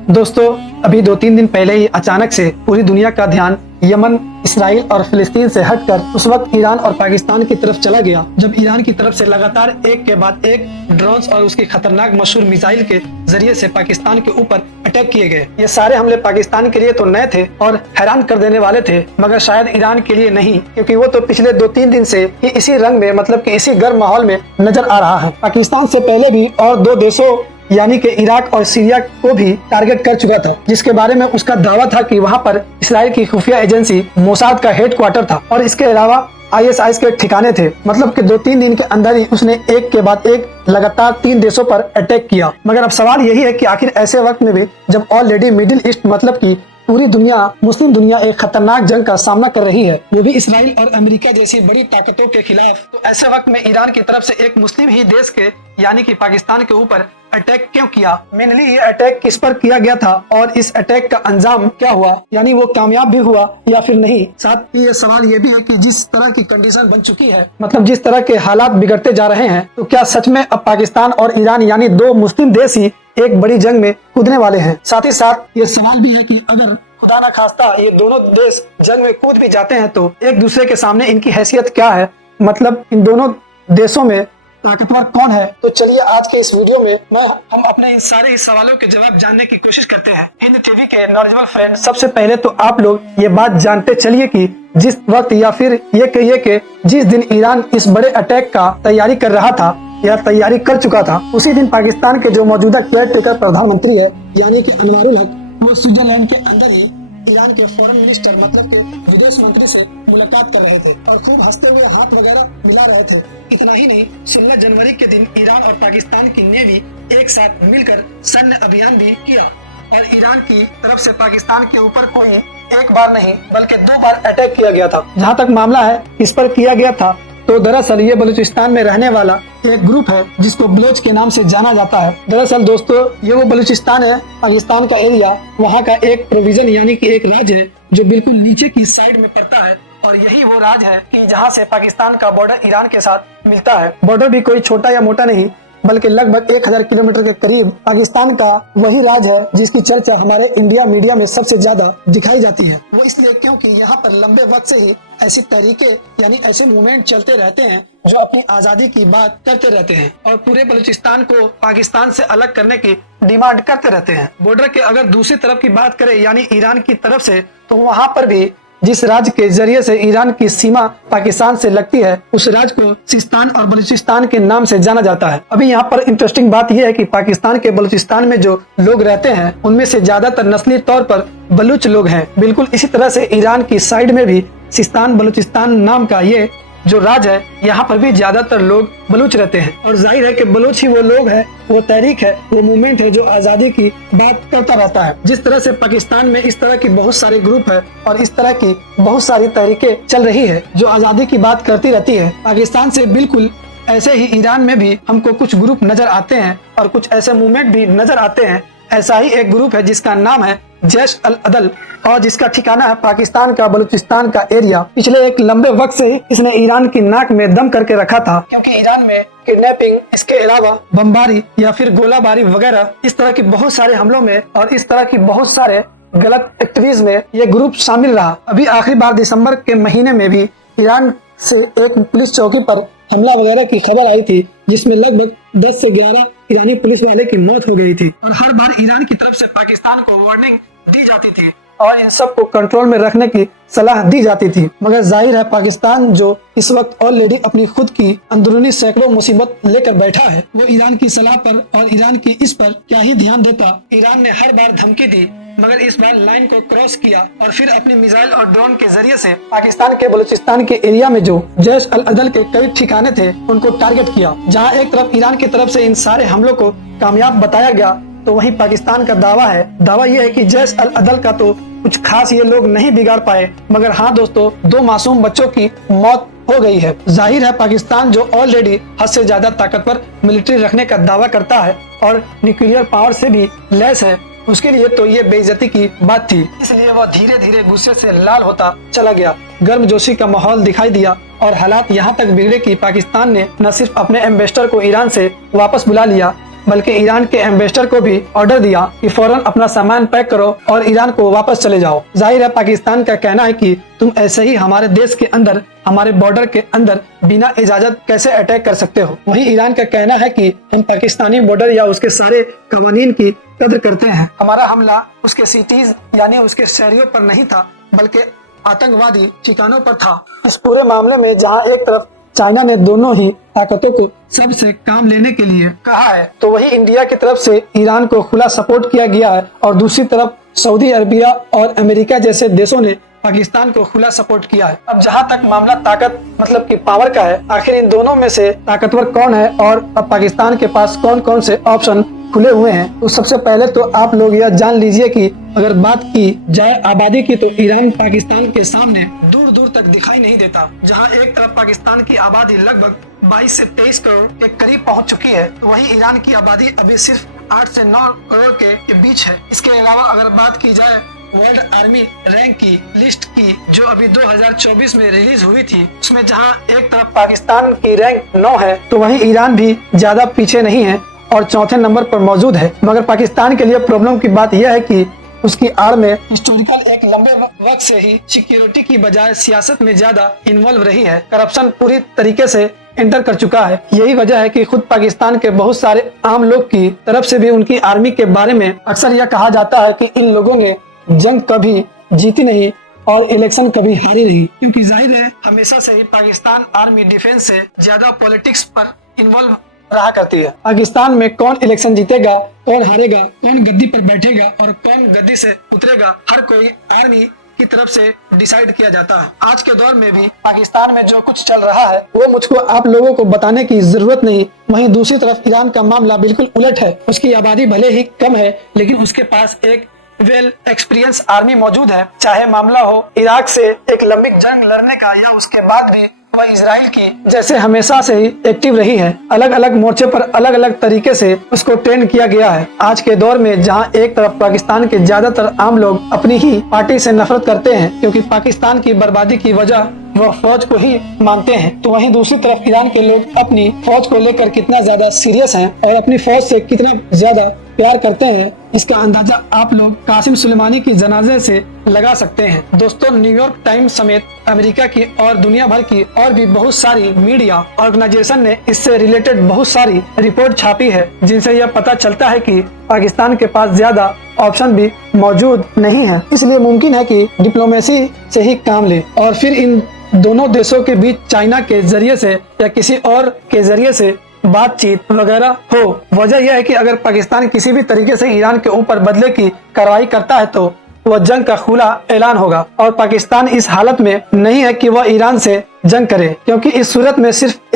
दोस्तों, अभी 2-3 दिन पहले ही अचानक से पूरी दुनिया का ध्यान यमन, इसराइल और फिलिस्तीन से हटकर उस वक्त ईरान और पाकिस्तान की तरफ चला गया, जब ईरान की तरफ से लगातार एक के बाद एक ड्रोन्स और उसकी खतरनाक मशहूर मिसाइल के जरिए से पाकिस्तान के ऊपर अटैक किए गए। ये सारे हमले पाकिस्तान के लिए तो नए थे और हैरान कर देने वाले थे, मगर शायद ईरान के लिए नहीं, क्योंकि वो तो पिछले 2-3 दिन से ही इसी रंग में, मतलब कि इसी गर्म माहौल में नजर आ रहा है। पाकिस्तान से पहले भी और 2 देशों यानी कि इराक और सीरिया को भी टारगेट कर चुका था, जिसके बारे में उसका दावा था कि वहां पर इसराइल की खुफिया एजेंसी मोसाद का हेडक्वार्टर था और इसके अलावा ISIS के ठिकाने थे। मतलब कि 2-3 दिन के अंदर ही उसने एक के बाद एक लगातार 3 देशों पर अटैक किया। मगर अब सवाल यही है कि आखिर ऐसे वक्त में भी, जब ऑलरेडी मिडिल ईस्ट मतलब की पूरी दुनिया, मुस्लिम दुनिया एक खतरनाक जंग का सामना कर रही है, वो भी इसराइल और अमेरिका जैसी बड़ी ताकतों के खिलाफ, तो ऐसे वक्त में ईरान की तरफ से एक मुस्लिम ही देश के यानी कि पाकिस्तान के ऊपर अटैक क्यों किया? मेनली ये अटैक किस पर किया गया था और इस अटैक का अंजाम क्या हुआ, यानी वो कामयाब भी हुआ या फिर नहीं? साथ ही ये सवाल ये भी है कि जिस तरह की कंडीशन बन चुकी है, मतलब जिस तरह के हालात बिगड़ते जा रहे हैं, तो क्या सच में अब पाकिस्तान और ईरान यानी 2 मुस्लिम देश ही एक बड़ी जंग में कूदने वाले हैं? साथ ही साथ ये सवाल भी है कि अगर खुदा न खास्ता ये दोनों देश जंग में कूद भी जाते हैं तो एक दूसरे के सामने इनकी हैसियत क्या है, मतलब इन दोनों देशों में ताकतवर कौन है? तो चलिए आज के इस वीडियो में हम अपने इन सारे सवालों के जवाब जानने की कोशिश करते हैं। हिंद टीवी के नॉलेजेबल फ्रेंड, सबसे पहले तो आप लोग ये बात जानते चलिए कि जिस वक्त या फिर ये कहिए कि जिस दिन ईरान इस बड़े अटैक का तैयारी कर रहा था या तैयारी कर चुका था, उसी दिन पाकिस्तान के जो मौजूदा केयर टेकर प्रधानमंत्री है यानी कि अनवरुल हक, वो स्विट्जरलैंड के अंदर ही ईरान के फॉरेन मिनिस्टर मतलब के विदेश मंत्री से मुलाकात कर रहे थे और खूब हंसते हुए हाथ वगैरह मिला रहे थे। इतना ही नहीं, 16 जनवरी के दिन ईरान और पाकिस्तान की नेवी एक साथ मिलकर सैन्य अभियान भी किया और ईरान की तरफ से पाकिस्तान के ऊपर कोई एक बार नहीं बल्कि 2 बार अटैक किया गया था। जहाँ तक मामला है किस पर किया गया था, तो दरअसल ये बलूचिस्तान में रहने वाला एक ग्रुप है जिसको बलोच के नाम से जाना जाता है। दरअसल दोस्तों, ये वो बलूचिस्तान है, पाकिस्तान का एरिया, वहाँ का एक प्रोविजन यानी कि एक राज्य है जो बिल्कुल नीचे की साइड में पड़ता है और यही वो राज्य है कि जहाँ से पाकिस्तान का बॉर्डर ईरान के साथ मिलता है। बॉर्डर भी कोई छोटा या मोटा नहीं बल्कि लगभग 1000 किलोमीटर के करीब पाकिस्तान का वही राज्य है जिसकी चर्चा हमारे इंडिया मीडिया में सबसे ज्यादा दिखाई जाती है। वो इसलिए क्योंकि यहाँ पर लंबे वक्त से ही ऐसी तरीके यानी ऐसे मूवमेंट चलते रहते हैं जो अपनी आजादी की बात करते रहते हैं और पूरे बलूचिस्तान को पाकिस्तान से अलग करने की डिमांड करते रहते हैं। बॉर्डर के अगर दूसरी तरफ की बात करें यानी ईरान की तरफ से, तो वहाँ पर भी जिस राज्य के जरिए से ईरान की सीमा पाकिस्तान से लगती है, उस राज्य को सिस्तान और बलूचिस्तान के नाम से जाना जाता है। अभी यहाँ पर इंटरेस्टिंग बात यह है कि पाकिस्तान के बलूचिस्तान में जो लोग रहते हैं उनमें से ज्यादातर नस्ली तौर पर बलूच लोग हैं। बिल्कुल इसी तरह से ईरान की साइड में भी सिस्तान बलूचिस्तान नाम का ये जो राज्य है, यहाँ पर भी ज्यादातर लोग बलूच रहते हैं और जाहिर है कि बलूच ही वो लोग है, वो तहरीक है, वो मूवमेंट है जो आजादी की बात करता रहता है। जिस तरह से पाकिस्तान में इस तरह की बहुत सारे ग्रुप है और इस तरह की बहुत सारी तहरीकें चल रही है जो आजादी की बात करती रहती है, पाकिस्तान से बिल्कुल ऐसे ही ईरान में भी हमको कुछ ग्रुप नजर आते हैं और कुछ ऐसे मूवमेंट भी नजर आते हैं। ऐसा ही एक ग्रुप है जिसका नाम है जैश अल अदल और जिसका ठिकाना है पाकिस्तान का बलूचिस्तान का एरिया। पिछले एक लंबे वक्त से इसने ईरान की नाक में दम करके रखा था, क्योंकि ईरान में किडनैपिंग, इसके अलावा बमबारी या फिर गोलाबारी वगैरह इस तरह की बहुत सारे हमलों में और इस तरह की बहुत सारे गलत एक्टिविटीज में ये ग्रुप शामिल रहा। अभी आखिरी बार दिसंबर के महीने में भी ईरान से एक पुलिस चौकी पर हमला वगैरह की खबर आई थी, जिसमें लगभग 10 से 11 ईरानी पुलिस वाले की मौत हो गई थी और हर बार ईरान की तरफ से पाकिस्तान को वार्निंग दी जाती थी और इन सब को कंट्रोल में रखने की सलाह दी जाती थी। मगर जाहिर है पाकिस्तान जो इस वक्त ऑलरेडी अपनी खुद की अंदरूनी सैकड़ों मुसीबत लेकर बैठा है, वो ईरान की सलाह पर और ईरान की इस पर क्या ही ध्यान देता। ईरान ने हर बार धमकी दी मगर इस बार लाइन को क्रॉस किया और फिर अपनी मिसाइल और ड्रोन के जरिए से पाकिस्तान के बलूचिस्तान के एरिया में जो जैश अल अदल के कई ठिकाने थे उनको टारगेट किया। जहां एक तरफ ईरान की तरफ से इन सारे हमलों को कामयाब बताया गया, तो वहीं पाकिस्तान का दावा यह है कि जैश अल अदल का तो कुछ खास ये लोग नहीं बिगाड़ पाए, मगर हाँ दोस्तों, 2 मासूम बच्चों की मौत हो गई है। जाहिर है पाकिस्तान जो ऑलरेडी हद से ज्यादा ताकतवर मिलिट्री रखने का दावा करता है और न्यूक्लियर पावर से भी लैस है, उसके लिए तो ये बेइज्जती की बात थी। इसलिए वह धीरे धीरे गुस्से से लाल होता चला गया। गर्मजोशी का माहौल दिखाई दिया और हालात यहाँ तक बिगड़े कि पाकिस्तान ने न सिर्फ अपने एम्बेसडर को ईरान से वापस बुला लिया बल्कि ईरान के एम्बेसडर को भी ऑर्डर दिया कि फौरन अपना सामान पैक करो और ईरान को वापस चले जाओ। जाहिर है पाकिस्तान का कहना है कि तुम ऐसे ही हमारे देश के अंदर, हमारे बॉर्डर के अंदर बिना इजाजत कैसे अटैक कर सकते हो। वहीं ईरान का कहना है कि हम पाकिस्तानी बॉर्डर या उसके सारे कवानीन की कदर करते हैं। हमारा हमला उसके सिटीज यानी उसके शहरियों पर नहीं था, बल्कि आतंकवादी ठिकानों पर था। इस पूरे मामले में जहां एक तरफ चाइना ने दोनों ही ताकतों को सबसे काम लेने के लिए कहा है, तो वही इंडिया की तरफ से ईरान को खुला सपोर्ट किया गया है और दूसरी तरफ सऊदी अरबिया और अमेरिका जैसे देशों ने पाकिस्तान को खुला सपोर्ट किया है। अब जहां तक मामला ताकत मतलब कि पावर का है, आखिर इन दोनों में से ताकतवर कौन है और अब पाकिस्तान के पास कौन कौन से ऑप्शन खुले हुए हैं। तो सबसे पहले तो आप लोग यह जान लीजिए कि अगर बात की जाए आबादी की, तो ईरान पाकिस्तान के सामने दूर दूर तक दिखाई नहीं देता। जहां एक तरफ पाकिस्तान की आबादी लगभग 22 से 23 करोड़ के करीब पहुंच चुकी है, तो वहीं ईरान की आबादी अभी सिर्फ 8 से 9 करोड़ के बीच है। इसके अलावा अगर बात की जाए वर्ल्ड आर्मी रैंक की लिस्ट की, जो अभी 2024 में रिलीज हुई थी, उसमें जहां एक तरफ पाकिस्तान की रैंक 9 है, तो वहीं ईरान भी ज्यादा पीछे नहीं है और चौथे नंबर पर मौजूद है। मगर पाकिस्तान के लिए प्रॉब्लम की बात यह है कि उसकी आड़ में हिस्टोरिकल एक लंबे वक्त से ही सिक्योरिटी की बजाय सियासत में ज्यादा इन्वॉल्व रही है। करप्शन पूरी तरीके से एंटर कर चुका है। यही वजह है कि खुद पाकिस्तान के बहुत सारे आम लोग की तरफ से भी उनकी आर्मी के बारे में अक्सर यह कहा जाता है कि इन लोगों ने जंग कभी जीती नहीं और इलेक्शन कभी हारी नहीं, क्योंकि जाहिर है हमेशा से ही पाकिस्तान आर्मी डिफेंस से ज्यादा पॉलिटिक्स पर इन्वॉल्व रहा करती है। पाकिस्तान में कौन इलेक्शन जीतेगा, कौन हारेगा, कौन गद्दी पर बैठेगा और कौन गद्दी से उतरेगा, हर कोई आर्मी की तरफ से डिसाइड किया जाता है। आज के दौर में भी पाकिस्तान में जो कुछ चल रहा है वो मुझको आप लोगों को बताने की जरूरत नहीं। वहीं दूसरी तरफ ईरान का मामला बिल्कुल उलट है। उसकी आबादी भले ही कम है, लेकिन उसके पास एक वेल एक्सपीरियंस आर्मी मौजूद है। चाहे मामला हो इराक से एक लंबी जंग लड़ने का या उसके बाद भी वह इजराइल की जैसे हमेशा से ही एक्टिव रही है। अलग अलग मोर्चे पर अलग अलग तरीके से उसको ट्रेन किया गया है। आज के दौर में जहां एक तरफ पाकिस्तान के ज्यादातर आम लोग अपनी ही पार्टी से नफरत करते हैं, क्योंकि पाकिस्तान की बर्बादी की वजह वह फौज को ही मानते हैं, तो वहीं दूसरी तरफ ईरान के लोग अपनी फौज को लेकर कितना ज्यादा सीरियस हैं और अपनी फौज से कितना ज्यादा प्यार करते हैं, इसका अंदाजा आप लोग कासिम सुलेमानी की जनाजे से लगा सकते हैं। दोस्तों, न्यूयॉर्क टाइम्स समेत अमेरिका की और दुनिया भर की और भी बहुत सारी मीडिया ऑर्गेनाइजेशन ने इससे रिलेटेड बहुत सारी रिपोर्ट छापी है, जिनसे यह पता चलता है कि पाकिस्तान के पास ज्यादा ऑप्शन भी मौजूद नहीं है। इसलिए मुमकिन है कि डिप्लोमेसी से ही काम ले और फिर इन दोनों देशों के बीच चाइना के जरिए से या किसी और के जरिए से बातचीत वगैरह हो। वजह यह है कि अगर पाकिस्तान किसी भी तरीके से ईरान के ऊपर बदले की कार्रवाई करता है तो वह जंग का खुला ऐलान होगा, और पाकिस्तान इस हालत में नहीं है कि वह ईरान से जंग करे, क्योंकि इस सूरत में सिर्फ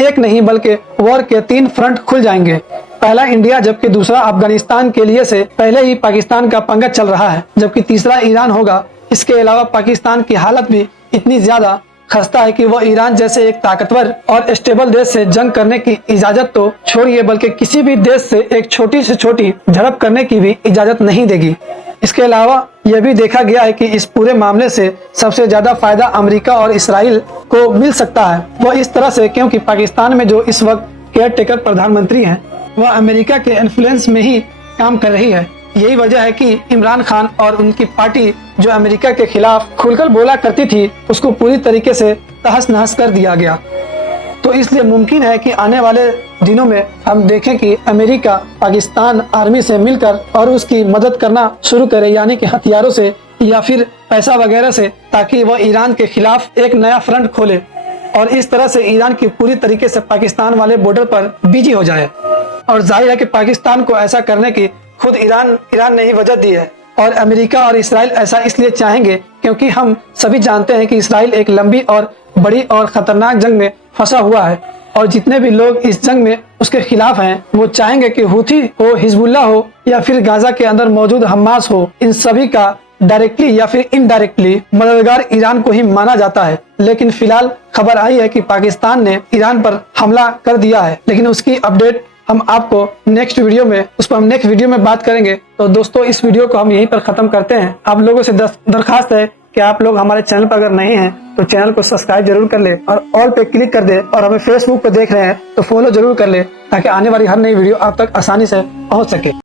एक नहीं बल्कि वॉर के 3 फ्रंट खुल जाएंगे। पहला इंडिया, जबकि दूसरा अफगानिस्तान के लिए से पहले ही पाकिस्तान का पंगा चल रहा है, जबकि तीसरा ईरान होगा। इसके अलावा पाकिस्तान की हालत भी इतनी ज्यादा खस्ता है कि वह ईरान जैसे एक ताकतवर और स्टेबल देश से जंग करने की इजाजत तो छोड़िए, बल्कि किसी भी देश से एक छोटी से छोटी झड़प करने की भी इजाजत नहीं देगी। इसके अलावा यह भी देखा गया है कि इस पूरे मामले से सबसे ज्यादा फायदा अमेरिका और इसराइल को मिल सकता है। वह इस तरह से क्योंकि पाकिस्तान में जो इस वक्त केयर टेकर प्रधानमंत्री हैं, वह अमेरिका के इन्फ्लुएंस में ही काम कर रही है। यही वजह है कि इमरान खान और उनकी पार्टी जो अमेरिका के खिलाफ खुलकर बोला करती थी, उसको पूरी तरीके से तहस नहस कर दिया गया। तो इसलिए मुमकिन है कि आने वाले दिनों में हम देखें कि अमेरिका पाकिस्तान आर्मी से मिलकर और उसकी मदद करना शुरू करे, यानी कि हथियारों से या फिर पैसा वगैरह से, ताकि वह ईरान के खिलाफ एक नया फ्रंट खोले और इस तरह से ईरान की पूरी तरीके से पाकिस्तान वाले बॉर्डर पर बिजी हो जाए। और जाहिर है कि पाकिस्तान को ऐसा करने की खुद ईरान ने ही वजह दी है, और अमेरिका और इसराइल ऐसा इसलिए चाहेंगे क्योंकि हम सभी जानते हैं कि इसराइल एक लंबी और बड़ी और खतरनाक जंग में फंसा हुआ है, और जितने भी लोग इस जंग में उसके खिलाफ हैं वो चाहेंगे कि हूथी हो, हिजबुल्ला हो या फिर गाजा के अंदर मौजूद हमास हो, इन सभी का डायरेक्टली या फिर इनडायरेक्टली मददगार ईरान को ही माना जाता है। लेकिन फिलहाल खबर आई है कि पाकिस्तान ने ईरान पर हमला कर दिया है, लेकिन उसकी अपडेट हम आपको नेक्स्ट वीडियो में बात करेंगे। तो दोस्तों, इस वीडियो को हम यहीं पर खत्म करते हैं। आप लोगों से दरखास्त है कि आप लोग हमारे चैनल पर अगर नए हैं तो चैनल को सब्सक्राइब जरूर कर ले और ऑल पे क्लिक कर दे, और हमें फेसबुक पे देख रहे हैं तो फॉलो जरूर कर ले, ताकि आने वाली हर नई वीडियो आप तक आसानी से पहुंच सके।